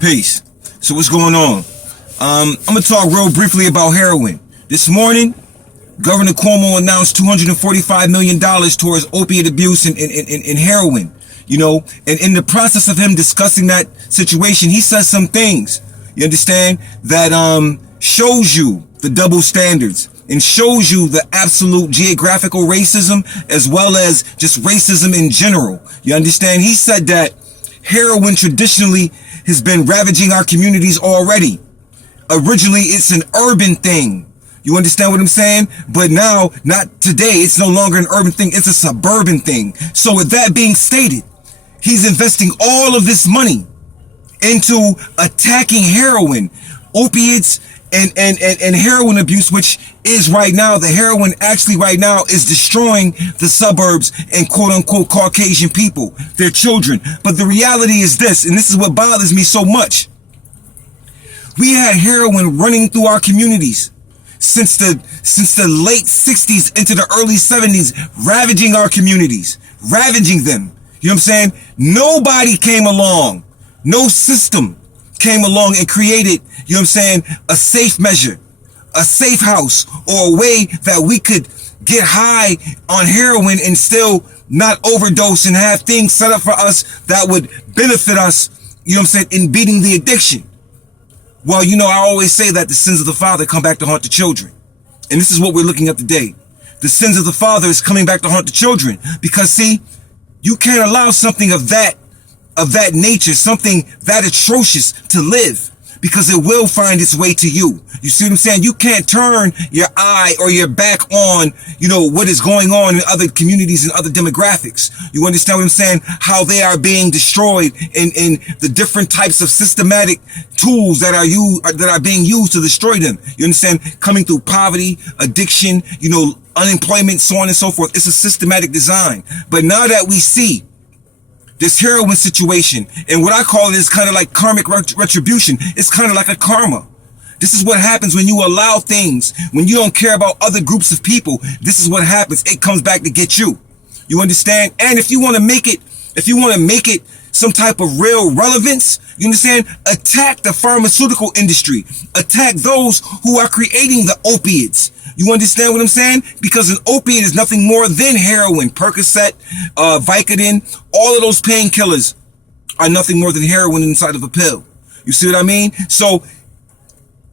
Peace. So what's going on? I'm gonna talk real briefly about heroin. This morning, Governor Cuomo announced $245 million towards opiate abuse and heroin. You know, and in the process of him discussing that situation, he says some things, you understand, that shows you the double standards and shows you the absolute geographical racism as well as just racism in general. You understand? He said that heroin traditionally has been ravaging our communities already. Originally, it's an urban thing. You understand what I'm saying? But now, not today, it's no longer an urban thing, it's a suburban thing. So with that being stated, he's investing all of this money into attacking heroin, opiates, and heroin abuse, which is right now, the heroin actually right now is destroying the suburbs and quote unquote Caucasian people, their children. But the reality is this, and this is what bothers me so much. We had heroin running through our communities since the late 60s into the early 70s, ravaging our communities, ravaging them. You know what I'm saying? Nobody came along. No system came along and created, you know what I'm saying, a safe measure, a safe house, or a way that we could get high on heroin and still not overdose and have things set up for us that would benefit us, you know what I'm saying, in beating the addiction. Well, you know, I always say that the sins of the father come back to haunt the children. And this is what we're looking at today. The sins of the father is coming back to haunt the children. Because see, you can't allow something of that nature, something that atrocious to live, because it will find its way to you. You see what I'm saying? You can't turn your eye or your back on, you know, what is going on in other communities and other demographics. You understand what I'm saying? How they are being destroyed in the different types of systematic tools that are being used to destroy them. You understand? Coming through poverty, addiction, you know, unemployment, so on and so forth. It's a systematic design. But now that we see this heroin situation, and what I call it is kind of like karmic retribution. It's kind of like a karma. This is what happens when you allow things, when you don't care about other groups of people. This is what happens. It comes back to get you. You understand? And if you want to make it some type of real relevance, you understand? Attack the pharmaceutical industry. Attack those who are creating the opiates. You understand what I'm saying? Because an opiate is nothing more than heroin, Percocet, Vicodin, all of those painkillers are nothing more than heroin inside of a pill. You see what I mean? So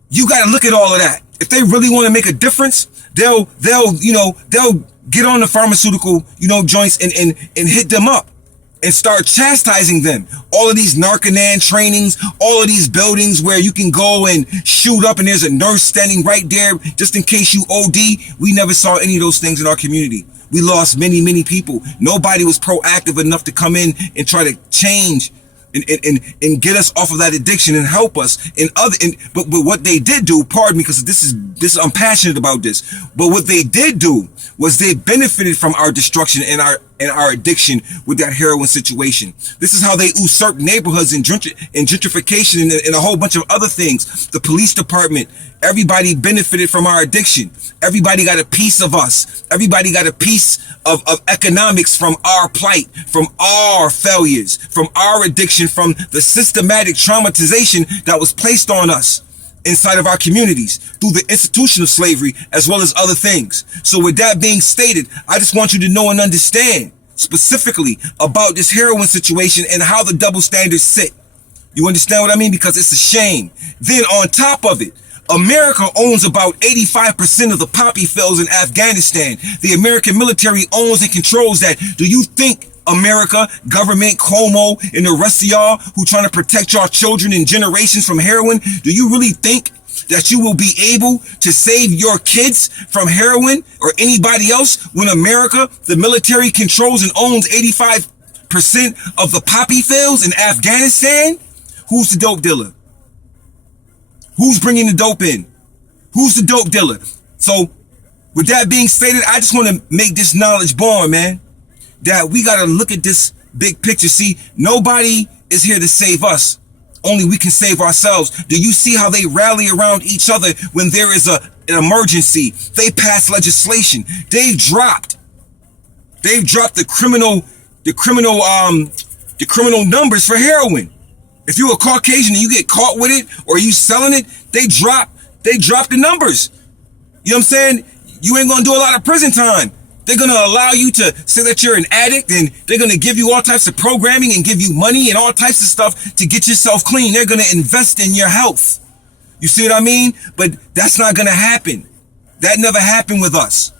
you got to look at all of that. If they really want to make a difference, they'll get on the pharmaceutical, joints and hit them up and start chastising them. All of these Narconon trainings, all of these buildings where you can go and shoot up and there's a nurse standing right there just in case you OD. We never saw any of those things in our community. We lost many, many people. Nobody was proactive enough to come in and try to change and get us off of that addiction and help us but what they did do, pardon me, because this I'm passionate about this, but what they did do was they benefited from our destruction and our addiction with that heroin situation. This is how they usurped neighborhoods and gentrification and a whole bunch of other things. The police department, everybody benefited from our addiction. Everybody got a piece of us. Everybody got a piece of economics from our plight, from our failures, from our addiction, from the systematic traumatization that was placed on us inside of our communities through the institution of slavery as well as other things. So with that being stated, I just want you to know and understand specifically about this heroin situation and how the double standards sit. You understand what I mean? Because it's a shame. Then on top of it, America owns about 85% of the poppy fields in Afghanistan. The American military owns and controls that. Do you think America, government, Cuomo, and the rest of y'all who trying to protect y'all children and generations from heroin, do you really think that you will be able to save your kids from heroin or anybody else when America, the military, controls and owns 85% of the poppy fields in Afghanistan? Who's the dope dealer? Who's bringing the dope in? Who's the dope dealer? So with that being stated, I just want to make this knowledge born, man, that we got to look at this big picture. See, nobody is here to save us. Only we can save ourselves. Do you see how they rally around each other when there is an emergency? They pass legislation. They've dropped the criminal numbers for heroin. If you're a Caucasian and you get caught with it or you selling it, they drop the numbers. You know what I'm saying? You ain't gonna do a lot of prison time. They're gonna allow you to say that you're an addict, and they're gonna give you all types of programming and give you money and all types of stuff to get yourself clean. They're gonna invest in your health. You see what I mean? But that's not gonna happen. That never happened with us.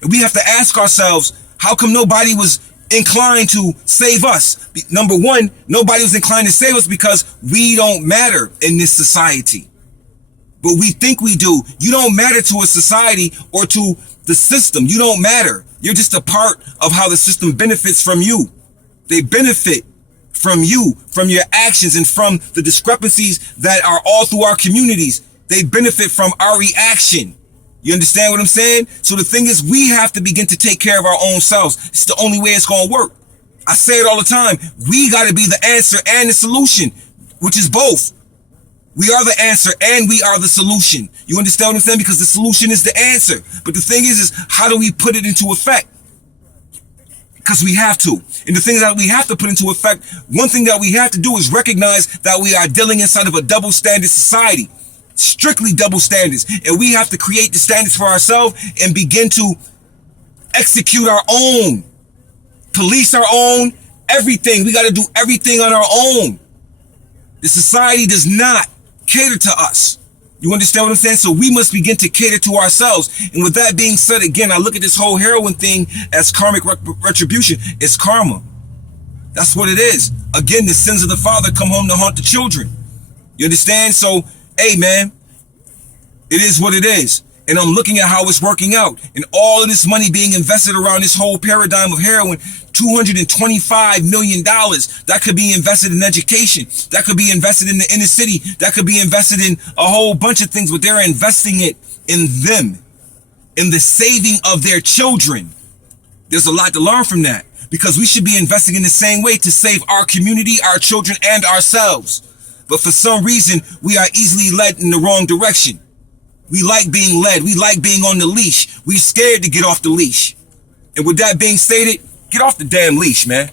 And we have to ask ourselves, how come nobody was inclined to save us? Number one, nobody was inclined to save us because we don't matter in this society. But we think we do. You don't matter to a society or to the system. You don't matter. You're just a part of how the system benefits from you. They benefit from you, from your actions, and from the discrepancies that are all through our communities. They benefit from our reaction. You understand what I'm saying? So the thing is, we have to begin to take care of our own selves. It's the only way it's going to work. I say it all the time. We got to be the answer and the solution, which is both. We are the answer and we are the solution. You understand what I'm saying? Because the solution is the answer. But the thing is how do we put it into effect? Because we have to. And the thing that we have to put into effect, one thing that we have to do is recognize that we are dealing inside of a double standard society. Strictly double standards. And we have to create the standards for ourselves and begin to execute our own. Police our own. Everything. We got to do everything on our own. The society does not cater to us. You understand what I'm saying? So we must begin to cater to ourselves. And with that being said, again, I look at this whole heroin thing as karmic retribution. It's karma. That's what it is. Again, the sins of the father come home to haunt the children. You understand? So, hey, man, it is what it is. And I'm looking at how it's working out. And all of this money being invested around this whole paradigm of heroin, $225 million. That could be invested in education. That could be invested in the inner city. That could be invested in a whole bunch of things, but they're investing it in them, in the saving of their children. There's a lot to learn from that, because we should be investing in the same way to save our community, our children, and ourselves. But for some reason, we are easily led in the wrong direction. We like being led. We like being on the leash. We're scared to get off the leash. And with that being stated, get off the damn leash, man.